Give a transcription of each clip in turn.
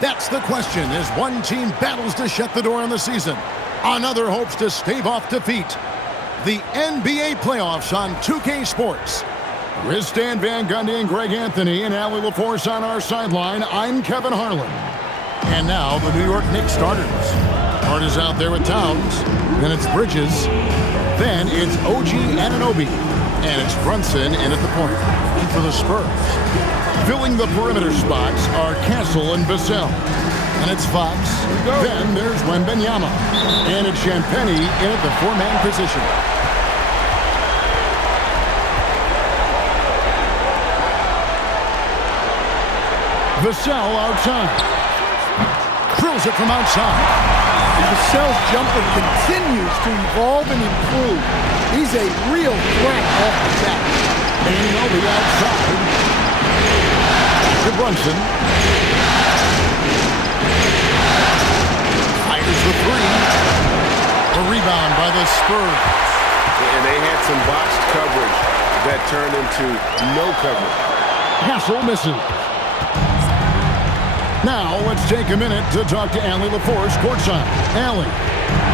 That's the question as one team battles to shut the door on the season. Another hopes to stave off defeat. The NBA playoffs on 2K Sports. With Stan Van Gundy and Greg Anthony and Allie LaForce on our sideline, I'm Kevin Harlan. And now the New York Knicks starters. Hart is out there with Towns. Then it's Bridges. Then it's OG Anunoby. And it's Brunson in at the point for the Spurs. Filling the perimeter spots are Castle and Vassell. And it's Fox. Then there's Wembanyama. And it's Champagnie in at the four-man position. Vassell outside. Drills it from outside. Vassell's jumper continues to evolve and improve. He's a real threat off the bat. Anunoby outside. To Brunson. Fires the three. A rebound by the Spurs. And they had some boxed coverage that turned into no coverage. Castle misses. Now let's take a minute to talk to Allie LaForce courtside. Allie.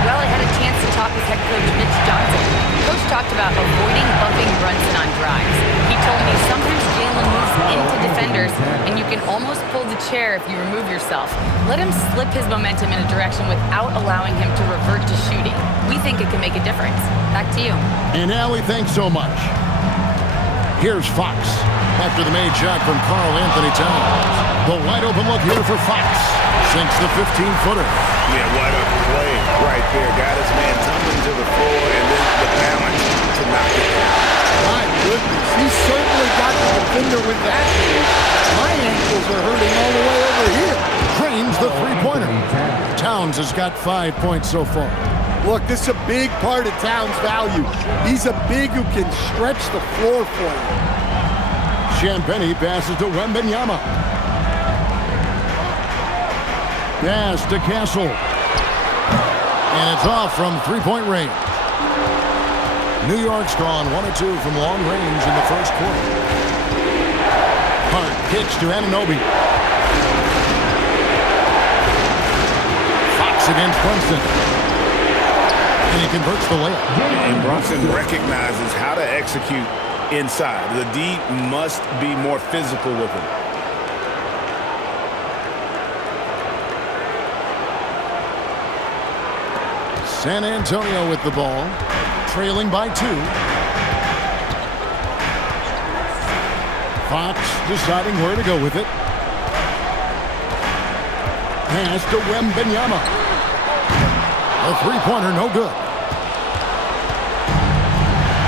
Well, I had a chance to talk with head coach Mitch Johnson. Coach talked about avoiding bumping Brunson on drives. He told me sometimes Jalen moves into defenders, and you can almost pull the chair if you remove yourself. Let him slip his momentum in a direction without allowing him to revert to shooting. We think it can make a difference. Back to you. And Allie, thanks so much. Here's Fox after the made shot from Karl Anthony Towns. The wide open look here for Fox. Sinks the 15-footer. Yeah, wide open play right there. Got his man tumbling to the floor and then the balance to knock it down. My goodness, he certainly got the defender with that move. My ankles are hurting all the way over here. Drains the three-pointer. Towns has got 5 points so far. Look, this is a big part of Towns' value. He's a big who can stretch the floor for you. Champagnie passes to Wembanyama. Pass to Castle. And it's off from three-point range. New York's gone 1 of 2 from long range in the first quarter. Hart pitch to Anunoby. Fox against Brunson. And he converts the layup. And Brunson recognizes how to execute inside. The D must be more physical with him. San Antonio with the ball, trailing by 2. Fox deciding where to go with it. Pass to Wembanyama. A three-pointer, no good.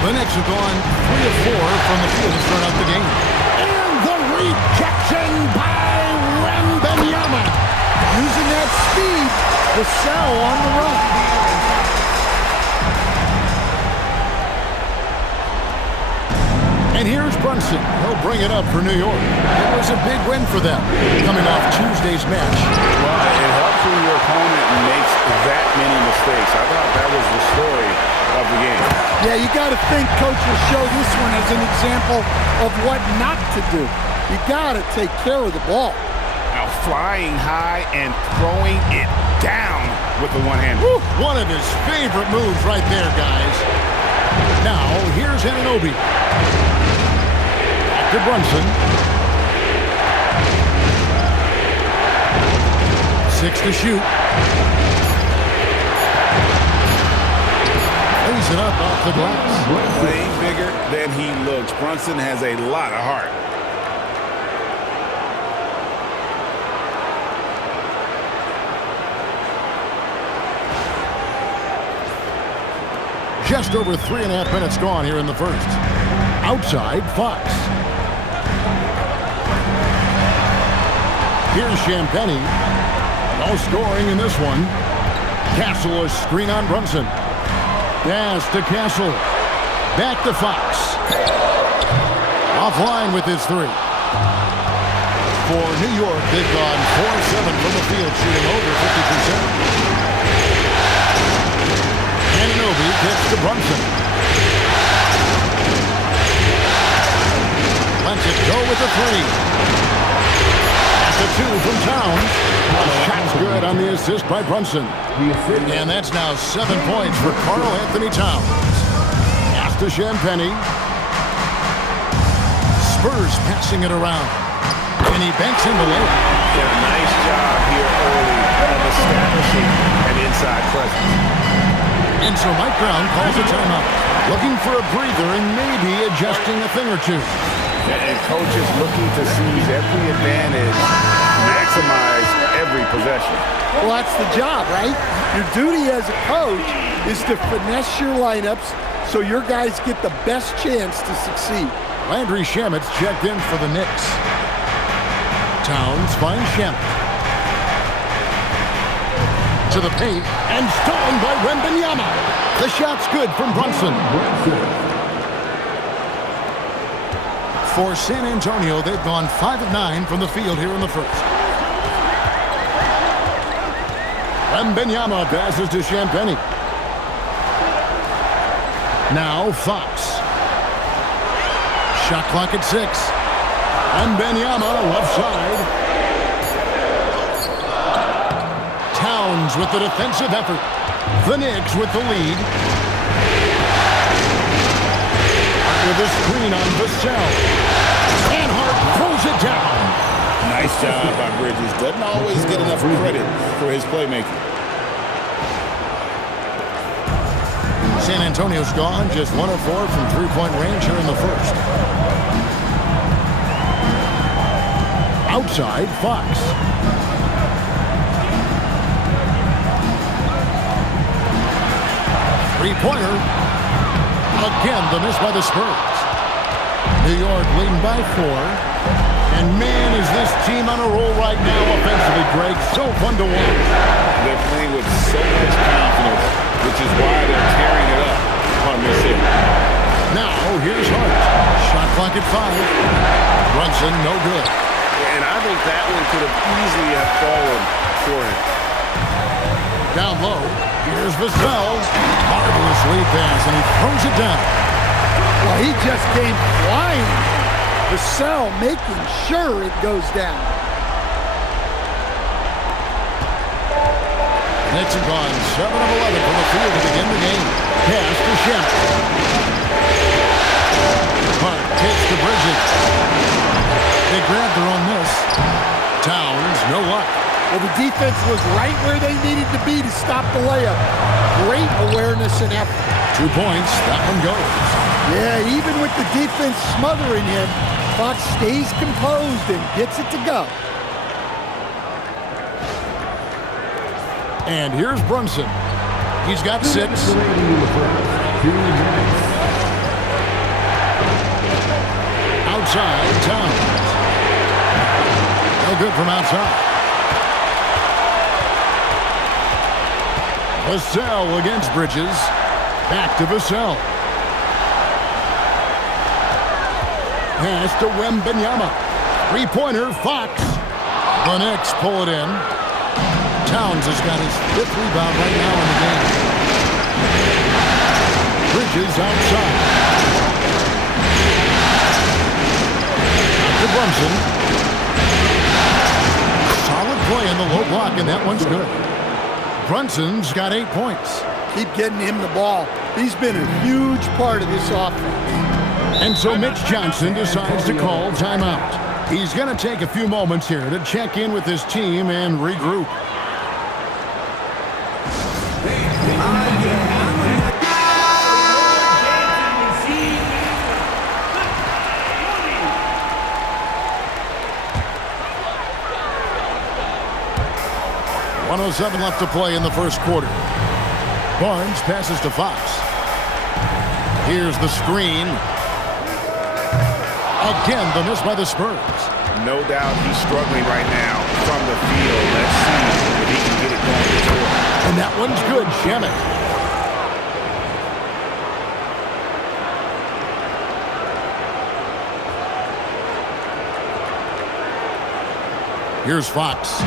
The Knicks have gone 3 of 4 from the field to start out the game. And the rejection by Wembanyama. Using that speed, Vassell on the run. And here's Brunson. He'll bring it up for New York. It was a big win for them, coming off Tuesday's match. Well, it helps when your opponent makes that many mistakes. I thought that was the story of the game. Yeah, you got to think Coach will show this one as an example of what not to do. You got to take care of the ball. Now flying high and throwing it down with the one-hand. One of his favorite moves right there, guys. Now, here's Anunoby. To Brunson. 6 to shoot. Lays it up off the glass. Playing bigger than he looks. Brunson has a lot of heart. Just over 3.5 minutes gone here in the first. Outside, Fox. Here's Champagnie. No scoring in this one. Castle a screen on Brunson. Pass to Castle. Back to Fox. Offline with his 3. For New York, they've gone 4-7 from the field, shooting over 50%. Anunoby kicks to Brunson. Lets it go with the 3. At the 2 from Towns. on the assist by Brunson. And that's now 7 points for Karl Anthony Towns. Pass to Champagnie. Spurs passing it around. And he banks in the layup. Yeah, nice job here early of establishing an inside presence. And so Mike Brown calls a timeout. Looking for a breather and maybe adjusting a thing or two. And coach is looking to seize every advantage, maximize every possession. Well, that's the job, right? Your duty as a coach is to finesse your lineups so your guys get the best chance to succeed. Landry Shamet's checked in for the Knicks. Towns finds Shamet. To the paint, and stolen by Wembanyama. The shot's good from Brunson. For San Antonio, they've gone 5 of 9 from the field here in the first. Wembanyama passes to Champagnie. Now Fox. Shot clock at 6. Wembanyama left side. Towns with the defensive effort. The Knicks with the lead. With a screen on Vassell. And Hart throws it down. Nice job by Bridges. Doesn't always get enough credit for his playmaking. San Antonio's gone just 1 of 4 from three-point range here in the first. Outside, Fox. Three-pointer. Again, the miss by the Spurs. New York leading by 4. And man, is this team on a roll right now offensively, Greg. So fun to watch. They're playing with so much confidence, which is why they're tearing it up on this hit. Now, here's Hart. Shot clock at 5. Brunson, no good. And I think that one could have easily have fallen for him. Down low, here's Vassell. Marvelous lead pass, and he throws it down. Well, he just came flying. Vassell making sure it goes down. Knicks have gone 7 of 11 from the field to begin the game. Pass to Shamet. Hart takes to Bridges. They grabbed their own miss. Towns, no luck. Well, the defense was right where they needed to be to stop the layup. Great awareness and effort. 2 points, that one goes. Yeah, even with the defense smothering him, Fox stays composed and gets it to go. And here's Brunson. He's got 6. Outside, Towns. No good from outside. Vassell against Bridges. Back to Vassell. Pass to Wembanyama. Three-pointer, Fox. The Knicks pull it in. Towns has got his 5th rebound right now in the game. Bridges outside. To Brunson. Solid play in the low block, and that one's good. Brunson's got 8 points. Keep getting him the ball. He's been a huge part of this offense. And so Mitch Johnson decides to call timeout. He's going to take a few moments here to check in with his team and regroup. .107 left to play in the first quarter. Barnes passes to Fox. Here's the screen. Again, the miss by the Spurs. No doubt he's struggling right now from the field. Let's see if he can get it going this quarter. And that one's good, Shamet. Here's Fox.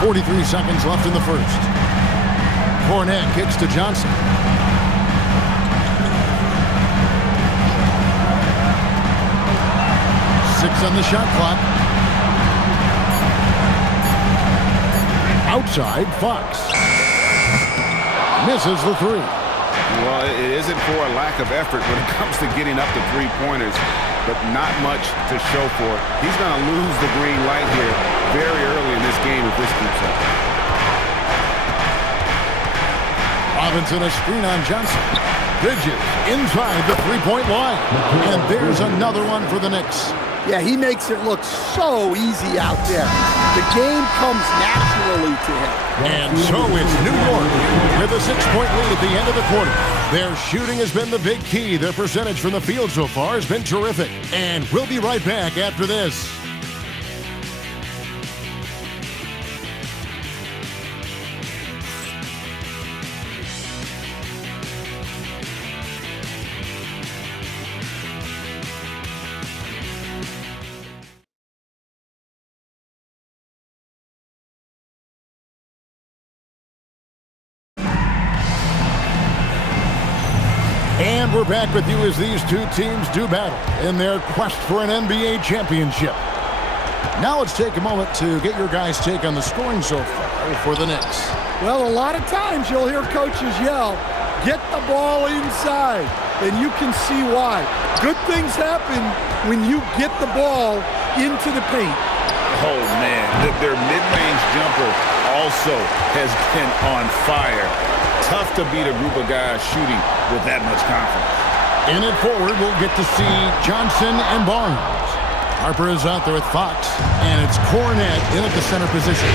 43 seconds left in the first. Cornette kicks to Johnson. Six on the shot clock. Outside, Fox. Misses the three. Well, it isn't for a lack of effort when it comes to getting up to three-pointers, but not much to show for it. He's going to lose the green light here very early in this game if this keeps up. Robinson, a screen on Johnson. Bridges inside the three-point line. And there's another one for the Knicks. Yeah, he makes it look so easy out there. The game comes naturally to him. And so it's New York with a 6-point lead at the end of the quarter. Their shooting has been the big key. Their percentage from the field so far has been terrific. And we'll be right back after this. And we're back with you as these two teams do battle in their quest for an NBA championship. Now let's take a moment to get your guys' take on the scoring so far for the Knicks. Well, a lot of times you'll hear coaches yell, get the ball inside, and you can see why. Good things happen when you get the ball into the paint. Oh, man, their mid-range jumper also has been on fire. Tough to beat a group of guys shooting with that much confidence. In it forward, we'll get to see Johnson and Barnes. Harper is out there with Fox, and it's Cornette in at the center position.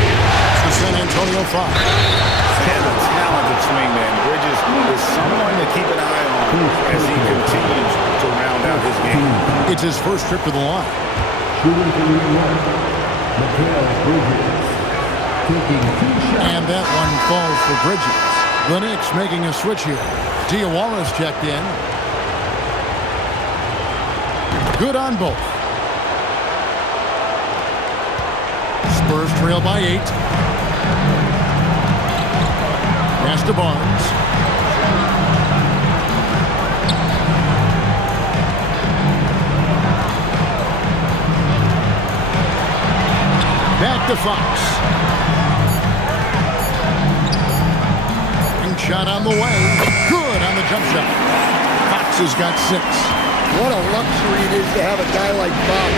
For San Antonio Fox. And the talented swingman. Bridges is someone to keep an eye on as he continues to round out his game. It's his first trip to the line. Shooting for New York, Mikal Bridges. Taking 2 shots. And that one falls for Bridges. The Knicks making a switch here. Diawara's checked in. Good on both. Spurs trail by 8. Pass to Barnes. Back to Fox. Shot on the way. Good on the jump shot. Fox has got 6. What a luxury it is to have a guy like Bob.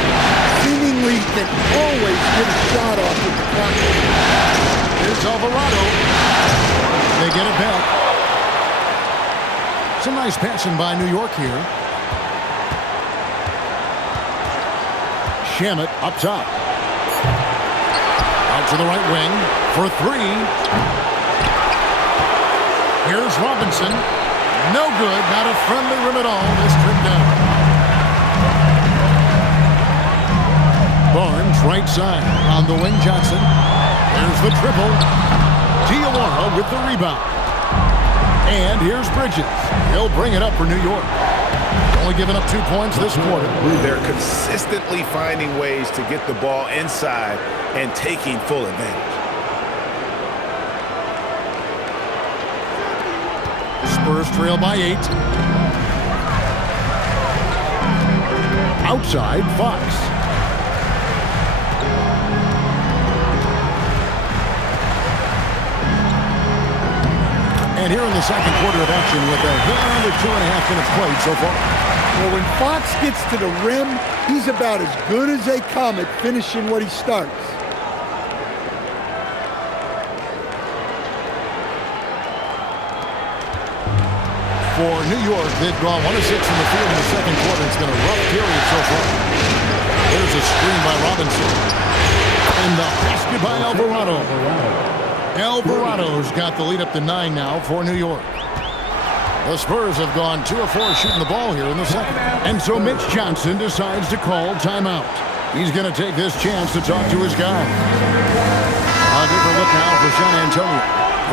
Seemingly can always get a shot off with the clock. Here's Alvarado. They get it back. Some nice passing by New York here. Shamet up top. Out to the right wing for 3. Here's Robinson. No good. Not a friendly rim at all. This trip down. Barnes, right side. On the wing, Johnson. There's the triple. Diawara with the rebound. And here's Bridges. He'll bring it up for New York. Only giving up 2 points this quarter. They're consistently finding ways to get the ball inside and taking full advantage. Spurs trail by 8. Outside, Fox. And here in the second quarter of action with a hair under 2.5 minutes played so far. Well, when Fox gets to the rim, he's about as good as they come at finishing what he starts. For New York, they've gone 1 of 6 from the field in the second quarter. It's been a rough period so far. There's a screen by Robinson. And the basket by Alvarado. Alvarado's got the lead up to 9 now for New York. The Spurs have gone 2 of 4 shooting the ball here in the second. And so Mitch Johnson decides to call timeout. He's going to take this chance to talk to his guys. A different look now for San Antonio.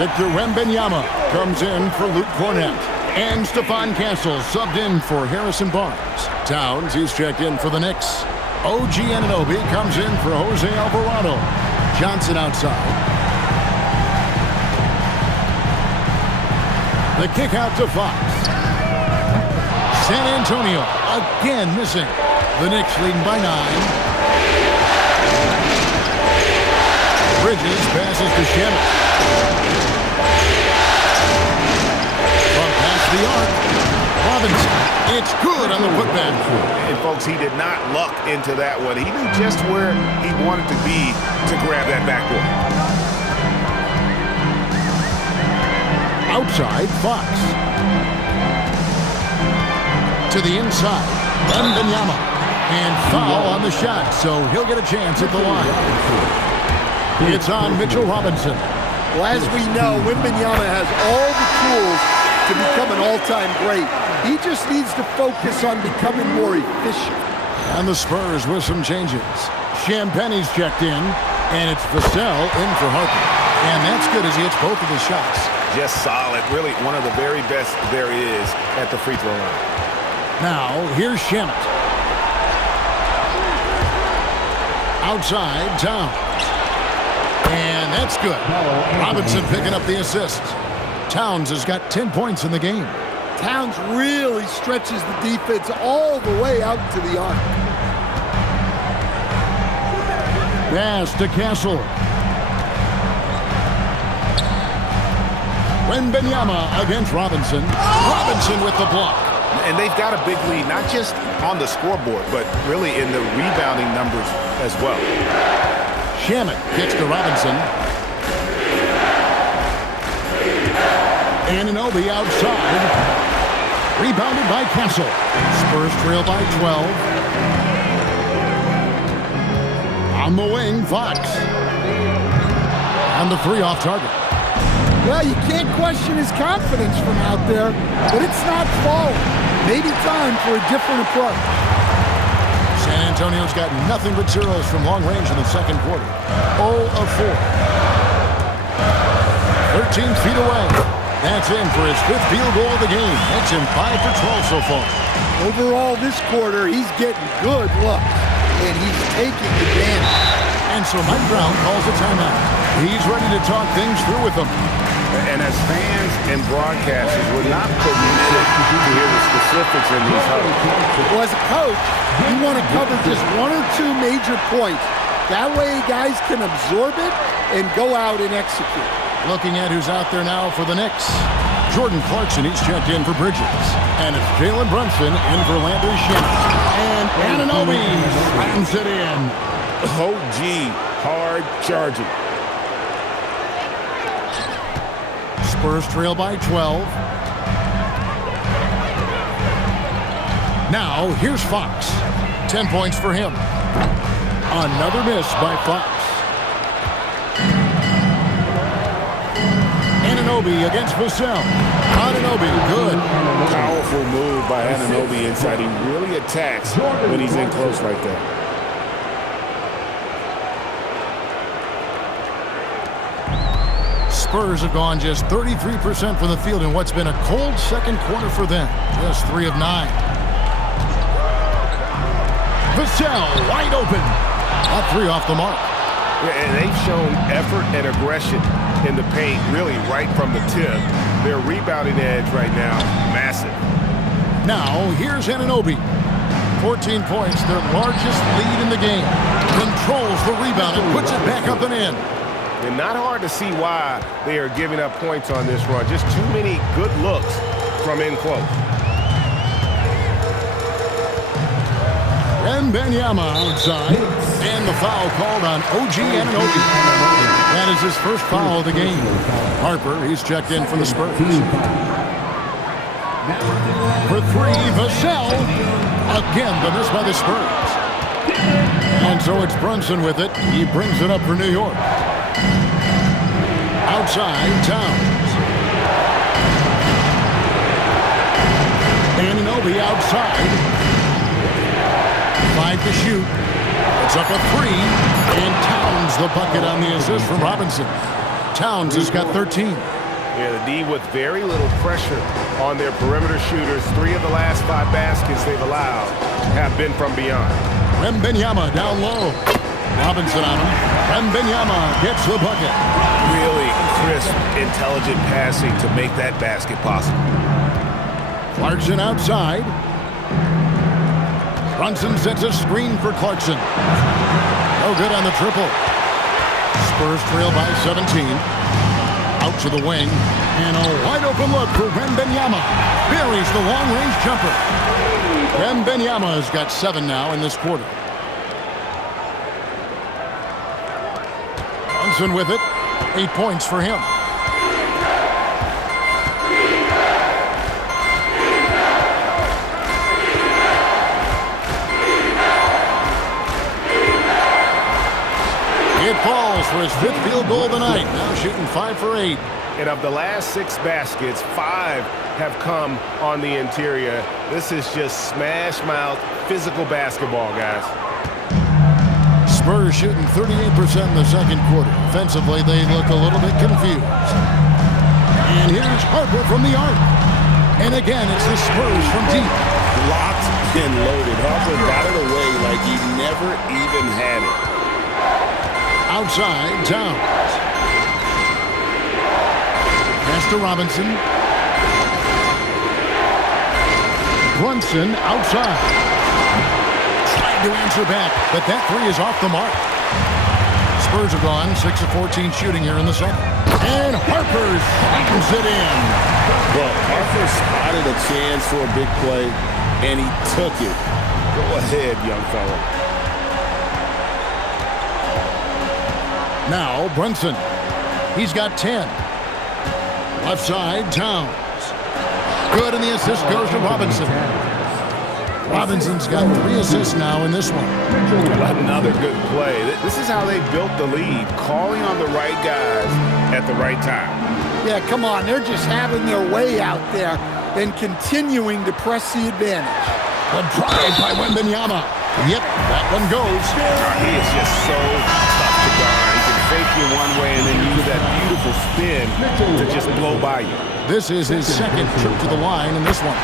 Victor Wembanyama comes in for Luke Cornette. And Stephon Castle subbed in for Harrison Barnes. Towns, he's checked in for the Knicks. OG Anunoby comes in for Jose Alvarado. Johnson outside. The kick out to Fox. San Antonio again missing. The Knicks leading by 9. Bridges passes passes to Shannon. From past the arc. Robinson. It's good on the putback. And, folks, he did not luck into that one. He knew just where he wanted to be to grab that backboard. Outside, Fox. To the inside. Wembanyama. And foul on the shot, so he'll get a chance at the line. It's on Mitchell Robinson. Well, as we know, Wembanyama has all the tools to become an all-time great. He just needs to focus on becoming more efficient. And the Spurs with some changes. Champagne's checked in, and it's Vassell in for Harper. And that's good as he hits both of his shots. Just solid. Really one of the very best there is at the free throw line. Now, here's Shamet. Outside, Towns. And that's good. Robinson picking up the assist. Towns has got 10 points in the game. Towns really stretches the defense all the way out to the arc. Pass to Castle. Wembanyama against Robinson. Robinson with the block. And they've got a big lead, not just on the scoreboard, but really in the rebounding numbers as well. Shamet gets to Robinson. Anunoby outside. Rebounded by Castle. Spurs trail by 12. On the wing, Fox. And the three off target. Well, you can't question his confidence from out there, but it's not falling. Maybe time for a different approach. San Antonio's got nothing but zeros from long range in the second quarter. 0 of 4. 13 feet away. That's in for his 5th field goal of the game. That's him 5 for 12 so far. Overall this quarter, he's getting good looks, and he's taking advantage. And so Mike Brown calls a timeout. He's ready to talk things through with them. And as fans and broadcasters, we're not permitted to hear the specifics in these huddles. Well, as a coach, you want to cover just 1 or 2 major points. That way guys can absorb it and go out and execute. Looking at who's out there now for the Knicks. Jordan Clarkson, he's checked in for Bridges. And it's Jalen Brunson in for Landry Shamet. And Anunoby flattens it in. Oh, gee, hard charging. Spurs trail by 12. Now, here's Fox. 10 points for him. Another miss by Fox. Anunoby against Vassell. Anunoby, good. Powerful move by Anunoby inside. He really attacks when he's in close like that. Spurs have gone just 33% from the field in what's been a cold second quarter for them. Just 3 of 9. Vassell wide open. A 3 off the mark. Yeah, and they've shown effort and aggression in the paint, really right from the tip. Their rebounding edge right now, massive. Now, here's Anunoby. 14 points, their largest lead in the game. Controls the rebound and puts it back up and in. And not hard to see why they are giving up points on this run. Just too many good looks from in close. Wembanyama outside. And the foul called on OG Anunoby. That is his first foul of the game. Harper, he's checked in from the Spurs. For 3, Vassell. Again, the miss by the Spurs. And so it's Brunson with it. He brings it up for New York. Outside, Towns. Anunoby outside. 5 to shoot. It's up a 3. And Towns the bucket on the assist from Robinson. Towns has got 13. Yeah, the D with very little pressure on their perimeter shooters. 3 of the last 5 baskets they've allowed have been from beyond. Wembanyama down low. Robinson on him. Wembanyama gets the bucket. Really crisp, intelligent passing to make that basket possible. Clarkson outside. Brunson sets a screen for Clarkson. No good on the triple. Spurs trail by 17. Out to the wing. And a wide open look for Wembanyama. Buries the long-range jumper. Wembanyama has got 7 now in this quarter. Brunson with it. 8 points for him. It falls for his 5th field goal tonight. Now shooting 5 for 8. And of the last 6 baskets, 5 have come on the interior. This is just smash-mouth, physical basketball, guys. Spurs shooting 38% in the second quarter. Offensively, they look a little bit confused. And here's Harper from the arc. And again, it's the Spurs from deep. Locked and loaded. Harper got it away like he never even had it. Outside, Towns. Pass to Robinson. Brunson outside. Trying to answer back, but that 3 is off the mark. Spurs are gone 6 of 14 shooting here in the second. And Harper slams it in. Well, Harper spotted a chance for a big play, and he took it. Go ahead, young fella. Now Brunson. He's got 10. Left side, Towns. Good, and the assist goes to Robinson. Robinson's got 3 assists now in this one. Another good play. This is how they built the lead, calling on the right guys at the right time. Yeah, come on. They're just having their way out there and continuing to press the advantage. A drive by Wembanyama. Yep, that one goes. He is just so tough to guard. He can fake you one way and then use that beautiful spin to just blow by you. This is his second trip to the line in this one.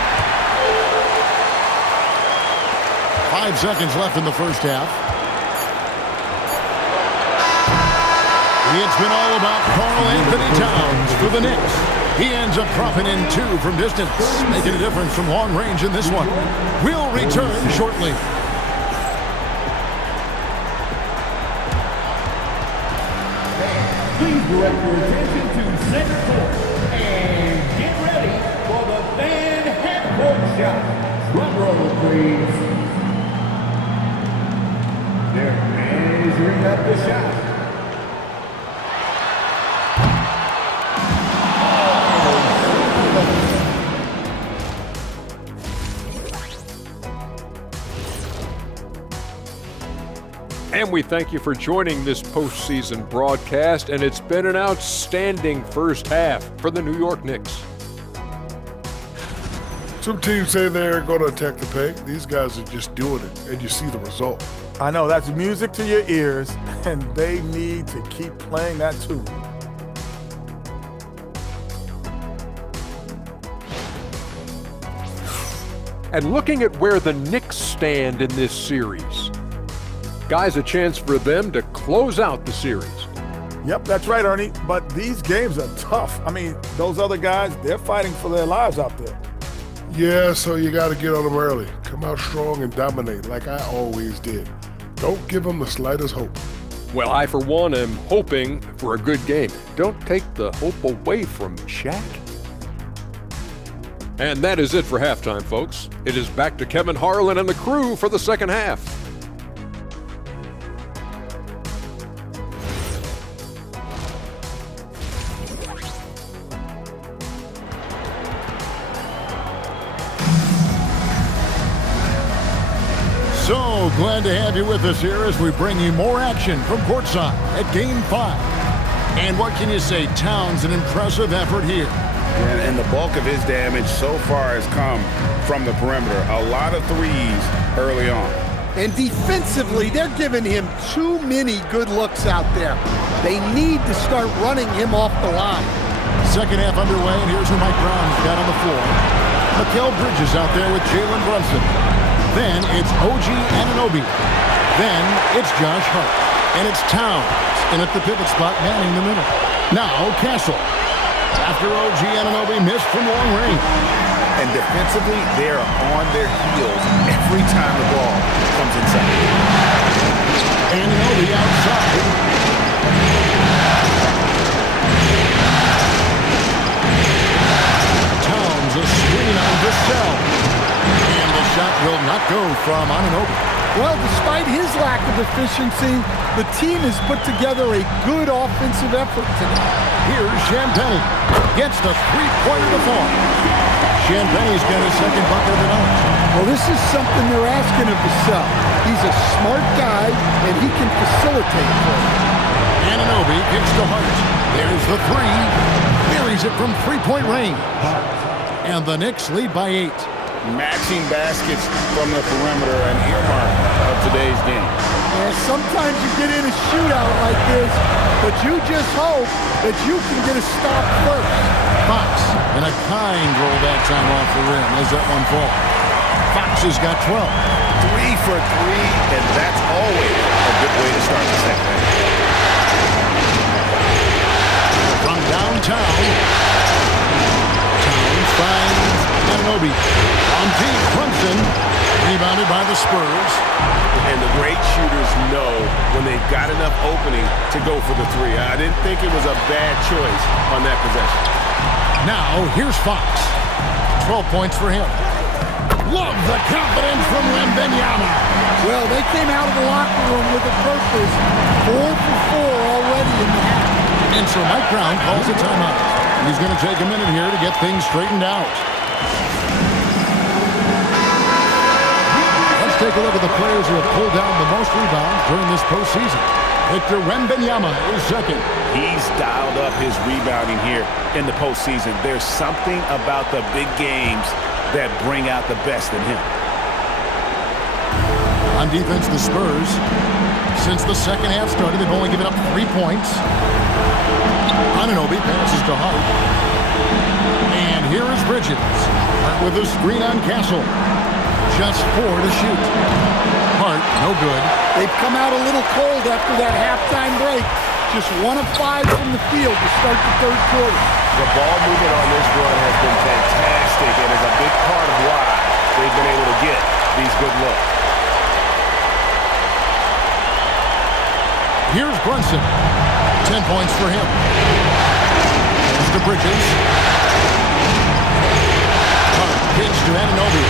5 seconds left in the first half. It's been all about Karl Anthony Towns for the Knicks. He ends up dropping in 2 from distance, making a difference from long range in this one. We'll return shortly. Please direct your attention to center court and get ready for the fan half-court shot. Drum roll, please. They're measuring up the shot. And we thank you for joining this postseason broadcast, and it's been an outstanding first half for the New York Knicks. Some teams say they're going to attack the paint. These guys are just doing it, and you see the result. I know, that's music to your ears, and they need to keep playing that tune. And looking at where the Knicks stand in this series, guys, a chance for them to close out the series. Yep, that's right, Ernie. But these games are tough. I mean, those other guys, they're fighting for their lives out there. Yeah, so you got to get on them early. Come out strong and dominate like I always did. Don't give them the slightest hope. Well, I, for one, am hoping for a good game. Don't take the hope away from Shaq. And that is it for halftime, folks. It is back to Kevin Harlan and the crew for the second half. So glad to have you with us here as we bring you more action from courtside at Game 5. And what can you say? Towns, an impressive effort here. And the bulk of his damage so far has come from the perimeter. A lot of threes early on. And defensively, they're giving him too many good looks out there. They need to start running him off the line. Second half underway, and here's who Mike Brown's got on the floor. Mikal Bridges out there with Jalen Brunson. Then it's OG Anunoby. Then it's Josh Hart. And it's Towns. And at the pivot spot, manning the middle. Now Castle. After OG Anunoby missed from long range. And defensively, they are on their heels every time the ball comes inside. Anunoby outside. from Anunoby. Well, despite his lack of efficiency, the team has put together a good offensive effort today. Here's Champagnie. Gets the three-pointer to fall. Champagnie's got his second bucket of the night. Well, this is something they're asking of Vassell. He's a smart guy, and he can facilitate for them. Anunoby kicks to Hart. There's the three. Buries it from three-point range. And the Knicks lead by 8. Matching baskets from the perimeter, an earmark of today's game. And sometimes you get in a shootout like this, but you just hope that you can get a stop first. Fox, and a kind roll that time off the rim as that one falls. Fox has got 12. 3 for 3, and that's always a good way to start the second half. From downtown, Towns finds Anunoby. On deep, Brunson, rebounded by the Spurs. And the great shooters know when they've got enough opening to go for the three. I didn't think it was a bad choice on that possession. Now, here's Fox. 12 points for him. Love the confidence from Wembanyama. Well, they came out of the locker room with a purpose. 4 for 4 already in the half. And so Mike Brown calls a timeout. He's going to take a minute here to get things straightened out. Let's take a look at the players who have pulled down the most rebounds during this postseason. Victor Wembanyama is second. He's dialed up his rebounding here in the postseason. There's something about the big games that bring out the best in him. On defense, the Spurs, since the second half started, they've only given up 3 points. Anunoby passes to Hart. And here is Bridges. Hart with a screen on Castle. Just 4 to shoot. Hart, no good. They've come out a little cold after that halftime break. Just 1 of 5 from the field to start the third quarter. The ball movement on this run has been fantastic and is a big part of why they've been able to get these good looks. Here's Brunson. 10 points for him. There's to Bridges. Hart pitch to Anunoby.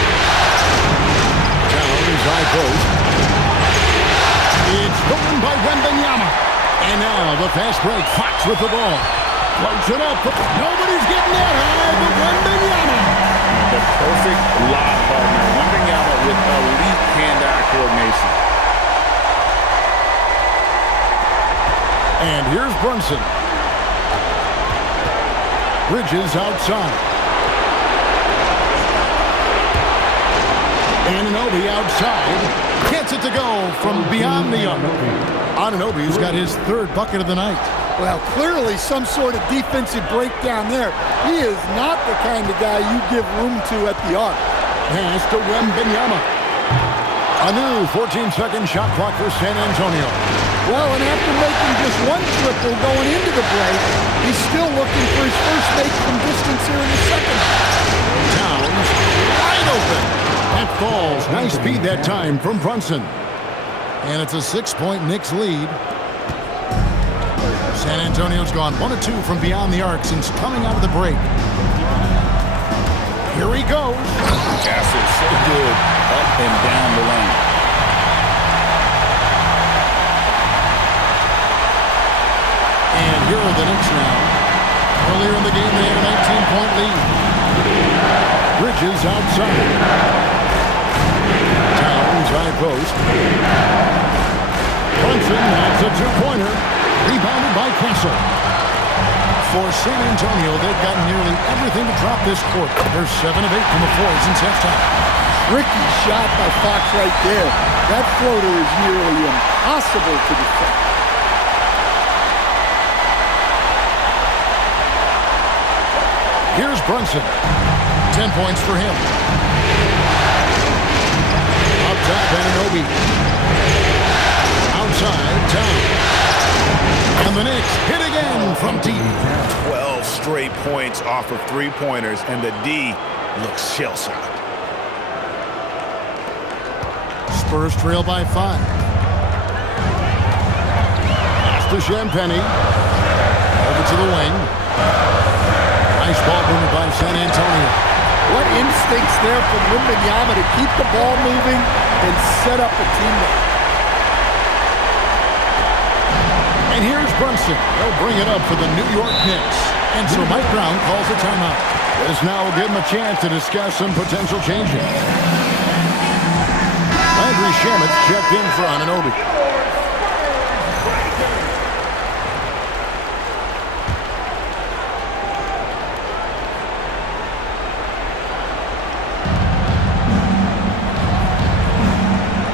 Towns high post. It's stolen by Wembanyama. And now the fast break. Fox with the ball. Floats it up. Nobody's getting that high but Wembanyama. The perfect lob partner. Wembanyama with elite hand-eye coordination. And here's Brunson. Bridges outside. Anunoby outside. Gets it to go from beyond the arc. Anunoby's got his third bucket of the night. Well, clearly some sort of defensive breakdown there. He is not the kind of guy you give room to at the arc. Pass to Wembanyama. A new 14-second shot clock for San Antonio. Well, and after making just 1 triple going into the break, he's still looking for his first make from distance here in the second. Towns wide open. That falls. Nice speed that time from Brunson. And it's a 6-point Knicks lead. San Antonio's gone 1 of 2 from beyond the arc since coming out of the break. Here he goes. Castle so good up and down the lane. And here are the Knicks now. Earlier in the game, they had a 19-point lead. Bridges outside. Towns high post. Brunson has a 2-pointer. Rebounded by Castle. For San Antonio, they've got nearly everything to drop this quarter. They're 7 of 8 from the floor since halftime. Tricky shot by Fox right there. That floater is nearly impossible to defend. Here's Brunson. 10 points for him. Up top, Anunoby. Outside, Towns. And the Knicks hit again from deep. 12 straight points off of 3-pointers, and the D looks shell-shocked. Spurs trail by 5. Pass to Champagnie. Over to the wing. Nice ball movement by San Antonio. What instincts there from myNBA to keep the ball moving and set up a teammate. And here's Brunson. He'll bring it up for the New York Knicks. And so Mike Brown calls a timeout. This now will give him a chance to discuss some potential changes. Landry Shamet checked in for Anunoby.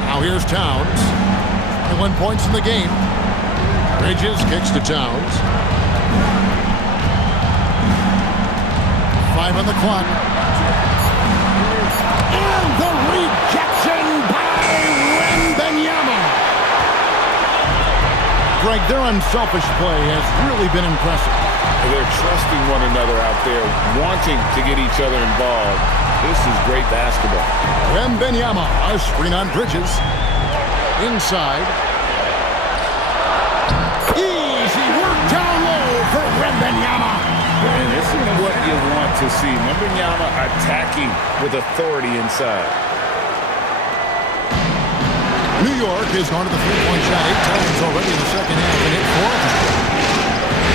Now here's Towns. 1 points in the game. Bridges kicks to Towns. 5 on the clock. And the rejection by myNBA. Greg, their unselfish play has really been impressive. They're trusting one another out there, wanting to get each other involved. This is great basketball. myNBA, a screen on Bridges. Inside. Easy work down low for myNBA. And this is what you want to see. myNBA attacking with authority inside. New York has gone to the three-point shot 8 times already in the second half and hit 4.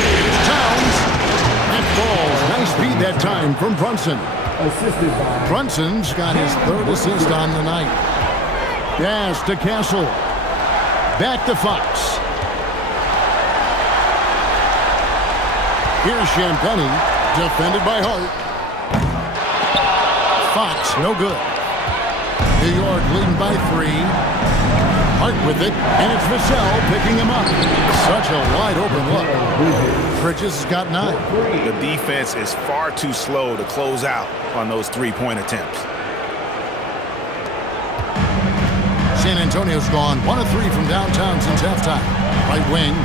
Here's Towns. That falls. Nice feed that time from Brunson. Assisted by Brunson's got his 3rd assist on the night. Pass to Castle. Back to Fox. Here's Champagnie, defended by Hart. Fox, no good. New York leading by 3. Hart with it, and it's Vassell picking him up. Such a wide open look. Bridges has got 9. The defense is far too slow to close out on those three-point attempts. San Antonio's gone 1 of 3 from downtown since halftime. Right wing,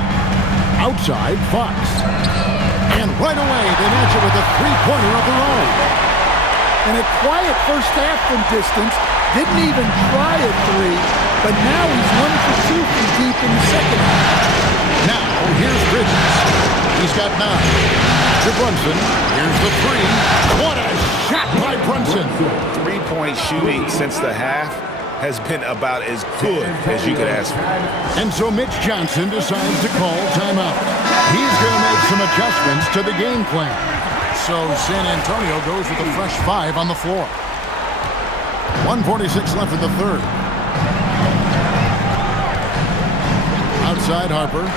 outside, Fox. And right away, they match it with a three-pointer of their own. And a quiet first half from distance. Didn't even try a 3, but now he's 1 for 2 from deep in the second half. Now, here's Bridges. He's got 9. To Brunson. Here's the 3. What a shot by Brunson. Three-point shooting since the half has been about as good as you could ask for. And so Mitch Johnson decides to call timeout. He's going to make some adjustments to the game plan. So San Antonio goes with a fresh 5 on the floor. 1:46 left in the 3rd. Outside Harper.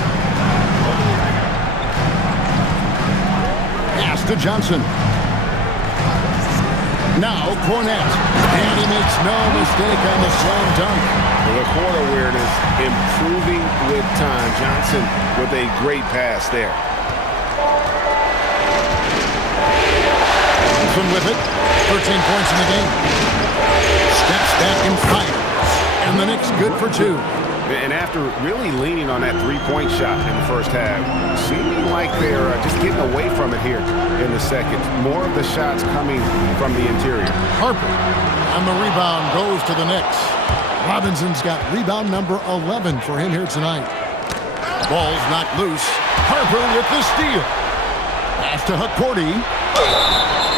Pass to Johnson. Now Cornette. And he makes no mistake on the slam dunk. The court awareness improving with time. Johnson with a great pass there. Johnson with it. 13 points in the game. Steps back and fires. And the Knicks good for 2. And after really leaning on that three-point shot in the first half, seeming like they're just getting away from it here in the second. More of the shots coming from the interior. Harper on the rebound goes to the Knicks. Robinson's got rebound number 11 for him here tonight. Ball's knocked loose. Harper with the steal. Pass to Hakordi.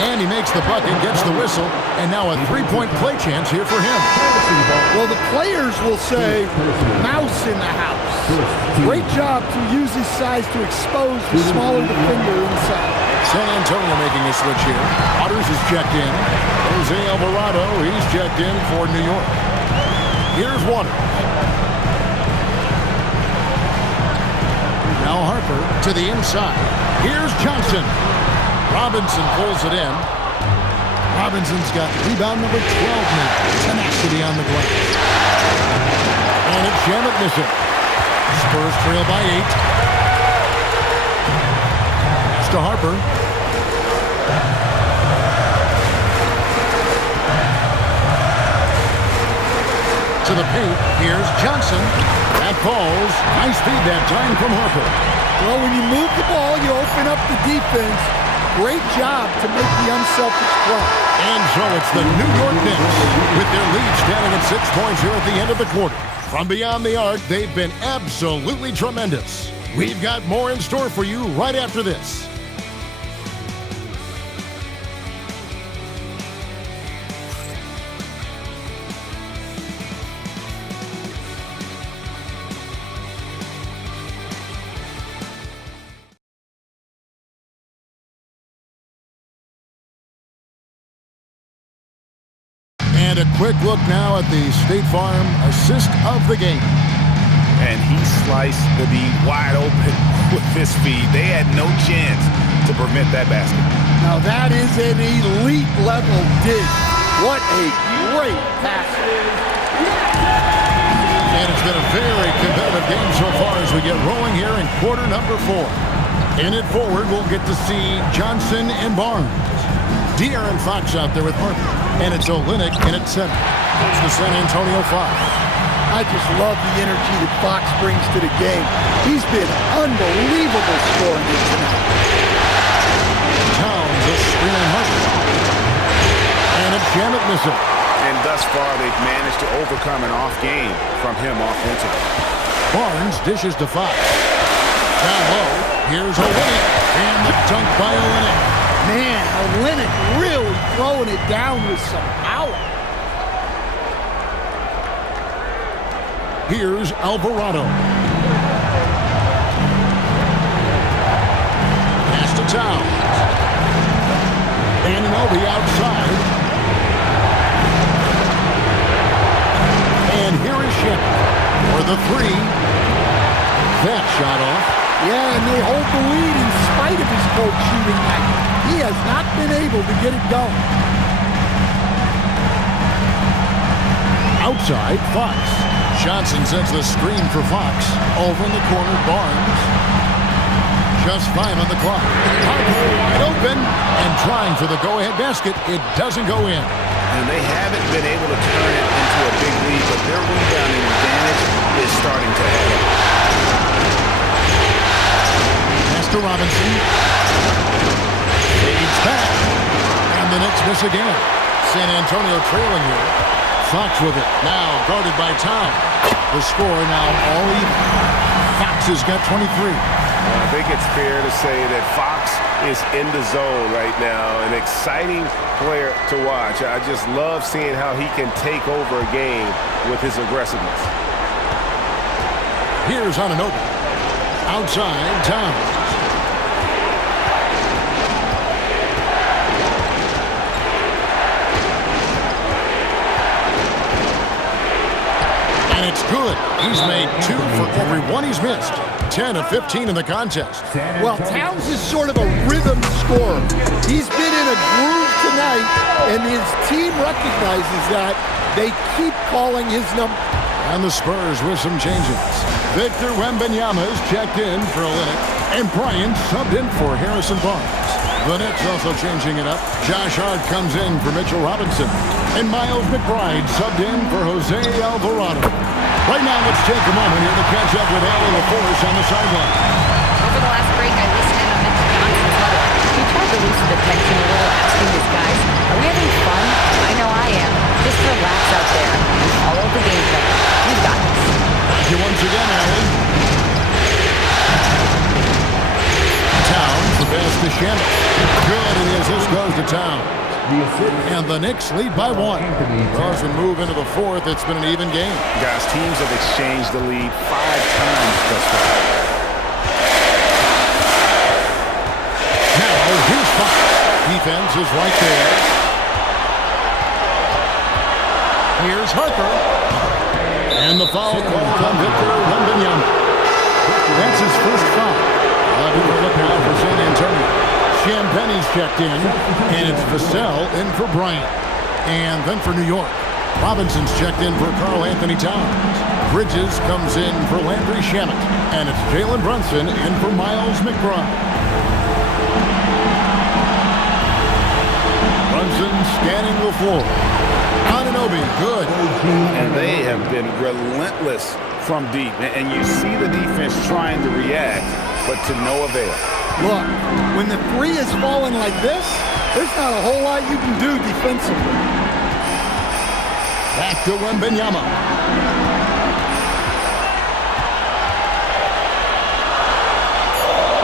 And he makes the bucket, gets the whistle, and now a three-point play chance here for him. Well, the players will say, mouse in the house. Great job to use his size to expose the smaller defender inside. San Antonio making a switch here. Waters is checked in. Jose Alvarado, he's checked in for New York. Here's Waters. Now Harper to the inside. Here's Johnson. Robinson pulls it in. Robinson's got rebound number 12 now. Tenacity on the glass. And it's Shamet missing. Spurs trail by 8. Pass to Harper. To the paint. Here's Johnson. That falls. Nice feed that time from Harper. Well, when you move the ball, you open up the defense. Great job to make the unselfish play. And so it's the New York Knicks with their lead standing at 6 points here at the end of the quarter. From beyond the arc, they've been absolutely tremendous. We've got more in store for you right after this. And a quick look now at the State Farm assist of the game. And he sliced the D wide open with his feed. They had no chance to prevent that basket. Now that is an elite level dig. What a great pass. And it's been a very competitive game so far as we get rolling here in quarter number 4. In it forward, we'll get to see Johnson and Barnes. De'Aaron Fox out there with Harper. And it's Olynyk in at 7. It's the San Antonio Fox. I just love the energy that Fox brings to the game. He's been unbelievable scoring this tonight. Towns a screen on Harper. And a Shamit missile. And thus far, they've managed to overcome an off game from him offensively. Barnes dishes to Fox. Down low, here's Olynyk. And the dunk by Olynyk. Man, Olynyk really throwing it down with some power. Here's Alvarado. Pass to Towns. Anunoby outside. And here is Shamit for the 3. That shot off. Yeah, and they hold the lead in spite of his coach shooting that. He has not been able to get it going. Outside, Fox. Johnson sets the screen for Fox. Over in the corner, Barnes. Just 5 on the clock. Harper wide open and trying for the go-ahead basket. It doesn't go in. And they haven't been able to turn it into a big lead, but their rebounding advantage is starting to add up. Pass to Robinson. Fades back. And the Knicks miss again. San Antonio trailing here. Fox with it. Now guarded by Towns. The score now all even. Fox has got 23. I think it's fair to say that Fox is in the zone right now. An exciting player to watch. I just love seeing how he can take over a game with his aggressiveness. Here's Anunoby. Outside, Towns. And it's good. He's made 2 for every 1 he's missed. 10 of 15 in the contest. Well, Towns is sort of a rhythm scorer. He's been in a groove tonight, and his team recognizes that. They keep calling his number. And the Spurs with some changes. Victor Wembanyama is checked in for Olynyk, and Bryant subbed in for Harrison Barnes. The Knicks also changing it up. Josh Hart comes in for Mitchell Robinson, and Miles McBride subbed in for Jose Alvarado. Right now, let's take a moment here to catch up with Allie LaForce on the sideline. Over the last break, I listened in on Mitch Johnson's huddle. He tried to loosen the tension a little, asking his guys, are we having fun? I know I am. Just relax out there and follow the game plan. We've got this. Thank you once again, Allie. Towns, the pass to Shamit. Good, and the assist goes to Towns. And the Knicks lead by 1. As we move into the 4th, it's been an even game. Guys, teams have exchanged the lead 5 times thus far. Now, here's Fox. Defense is right there. Here's Harper. And the foul called on Victor Wembanyama. That's his first foul. I'll do the flip now for San Antonio. Champagne's checked in, and it's Vassell in for Bryant. And then for New York, Robinson's checked in for Karl Anthony Towns. Bridges comes in for Landry Shamit, and it's Jalen Brunson in for Miles McBride. Brunson scanning the floor. Anunoby, good. And they have been relentless from deep. And you see the defense trying to react, but to no avail. Look, when the 3 is falling like this, there's not a whole lot you can do defensively. Back to Wembanyama.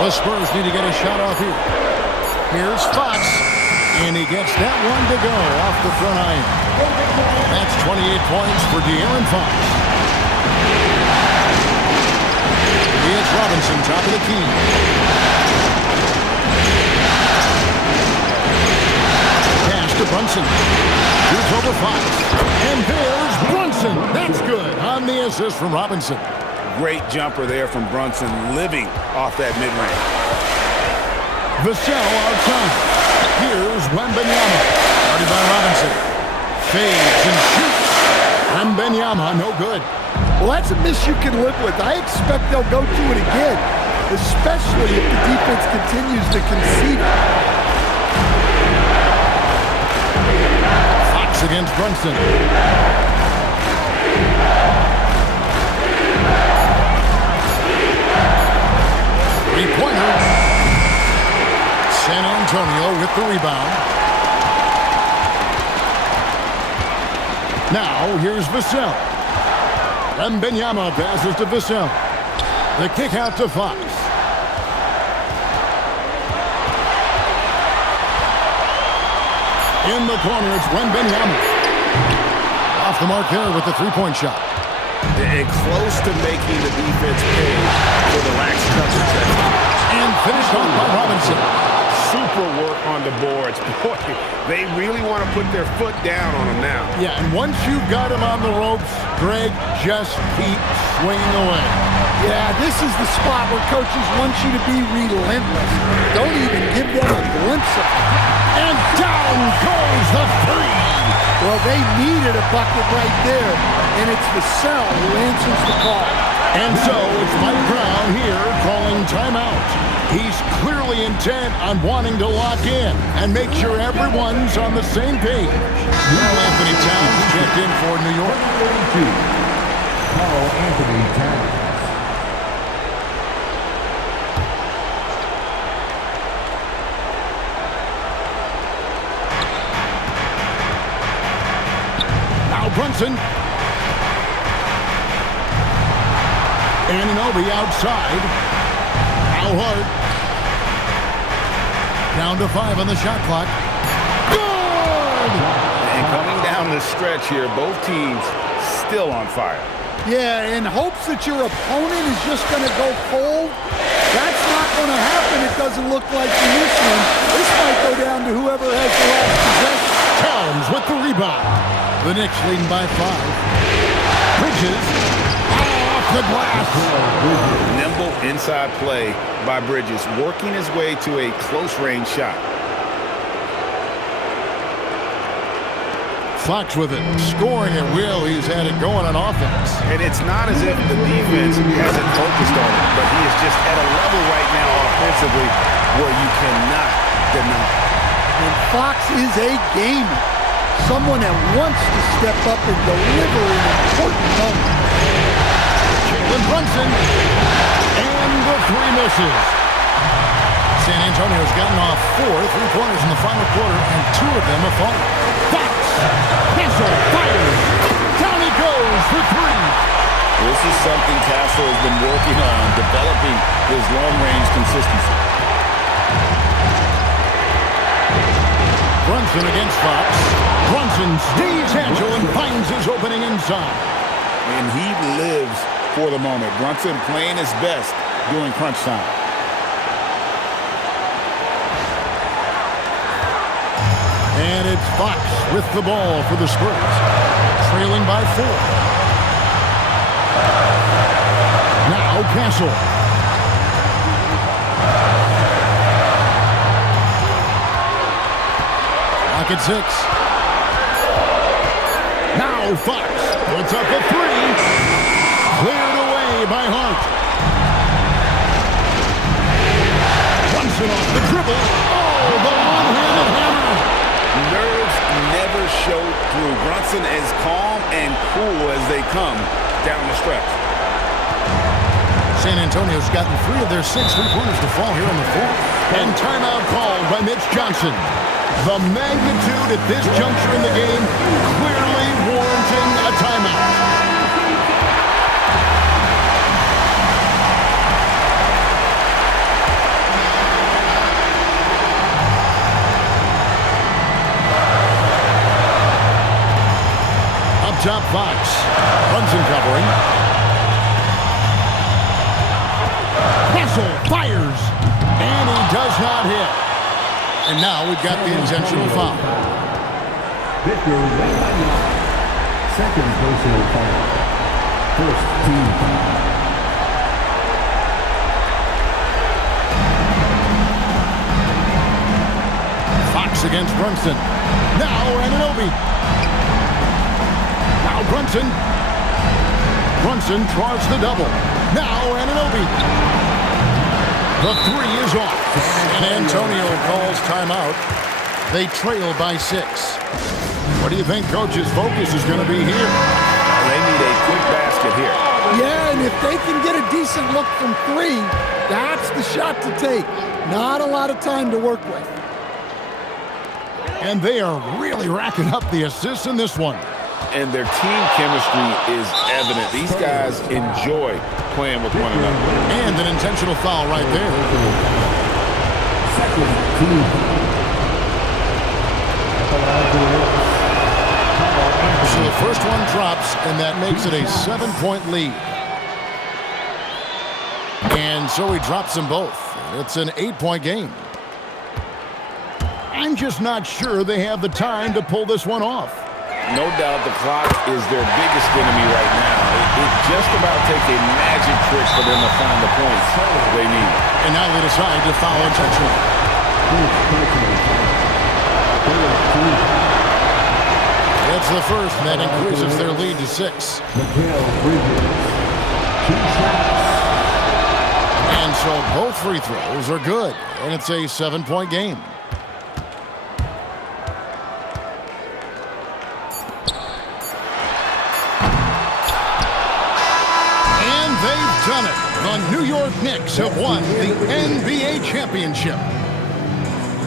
The Spurs need to get a shot off here. Here's Fox, and he gets that one to go off the front iron. That's 28 points for De'Aaron Fox. It's Robinson, top of the key. Pass to Brunson. Shoots over 5. And there's Brunson. That's good on the assist from Robinson. Great jumper there from Brunson, living off that mid-range. Vassell outside. Here's Wembanyama. Guarded by Robinson. Fades and shoots. Wembanyama, no good. Well, that's a miss you can live with. I expect they'll go to it again, especially if the defense continues to concede. Fox against Brunson. Three-pointer. San Antonio with the rebound. Now, here's Vassell. Wembanyama passes to Vassell. The kick out to Fox. In the corner, it's Wembanyama. Off the mark there with the three-point shot. And close to making the defense pay for the lax coverage. And finished off by Robinson. Super work on the boards. Boy, they really want to put their foot down on them now. Yeah, and once you've got him on the ropes, Greg, just keep swinging away. Yeah, this is the spot where coaches want you to be relentless. Don't even give them a glimpse of it. And down goes the three. Well, they needed a bucket right there, and it's Vassell who answers the call. And so it's Mike Brown here calling timeout. He's clearly intent on wanting to lock in and make sure everyone's on the same page. Carl Anthony Towns checked in for New York. Carl Anthony Towns. Now Brunson. Anunoby outside. Al Hart. Down to 5 on the shot clock. Good! And coming down the stretch here, both teams still on fire. Yeah, in hopes that your opponent is just going to go cold. That's not going to happen. It doesn't look like in this one. This might go down to whoever has the last possession. Towns with the rebound. The Knicks leading by 5. Bridges off the glass. Nimble inside play by Bridges, working his way to a close-range shot. Fox with it, scoring at will. He's had it going on offense. And it's not as if the defense hasn't focused on it, but he is just at a level right now offensively where you cannot deny. And Fox is a gamer. Someone that wants to step up and deliver in important moments. Jalen Brunson. And the three misses. San Antonio's gotten off 4 3-pointers in the final quarter, and 2 of them have fallen. Fox. Castle fires. Down he goes for 3. This is something Castle has been working on, developing his long-range consistency. Brunson against Fox. Brunson stays agile and finds his opening inside. And he lives for the moment. Brunson playing his best during crunch time. And it's Fox with the ball for the Spurs. Trailing by 4. Now Castle. Clock at 6. Now Fox puts up a 3. Cleared away by Hart. Brunson off the dribble. Oh, the one-handed hammer. Nerves never show through. Brunson is calm and cool as they come down the stretch. San Antonio's gotten 3 of their 6 3-pointers to fall here in the 4th. And timeout called by Mitch Johnson. The magnitude at this juncture in the game clearly warranting a timeout. Up top, Fox. Brunson covering. Castle fires. And he does not hit. And now we've got the intentional foul. Victor, red line. Second personal foul. First team foul. Fox against Brunson. Now Anunoby. Now Brunson. Brunson draws the double. Now Anunoby. The three is off. And Antonio calls timeout. They trail by 6. What do you think Coach's focus is going to be here? They need a quick basket here. Yeah, and if they can get a decent look from 3, that's the shot to take. Not a lot of time to work with. And they are really racking up the assists in this one. And their team chemistry is evident. These guys enjoy playing with one another. And an intentional foul right there. Second team. So the first one drops, and that makes it a 7-point lead. And so he drops them both. It's an 8-point game. I'm just not sure they have the time to pull this one off. No doubt the clock is their biggest enemy right now. It just about takes a magic trick for them to find the points they need. And now they decide to foul intentionally. That's the first, and that increases their lead to 6. And so both free throws are good, and it's a 7-point game. And they've done it. The New York Knicks have won the NBA championship.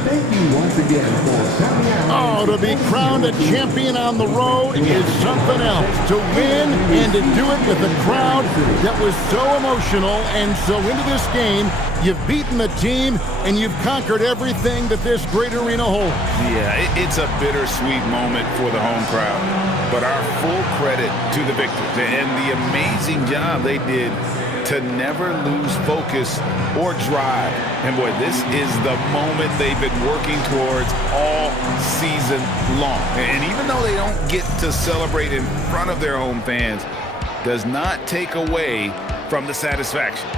Thank you once again for coming out. Oh, to be crowned a champion on the road is something else. To win and to do it with a crowd that was so emotional and so into this game, you've beaten the team and you've conquered everything that this great arena holds. Yeah, it's a bittersweet moment for the home crowd. But our full credit to the victors and the amazing job they did to never lose focus or drive. And boy, this is the moment they've been working towards all season long. And even though they don't get to celebrate in front of their home fans, does not take away from the satisfaction.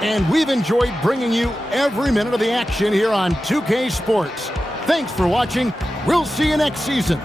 And we've enjoyed bringing you every minute of the action here on 2K Sports. Thanks for watching. We'll see you next season.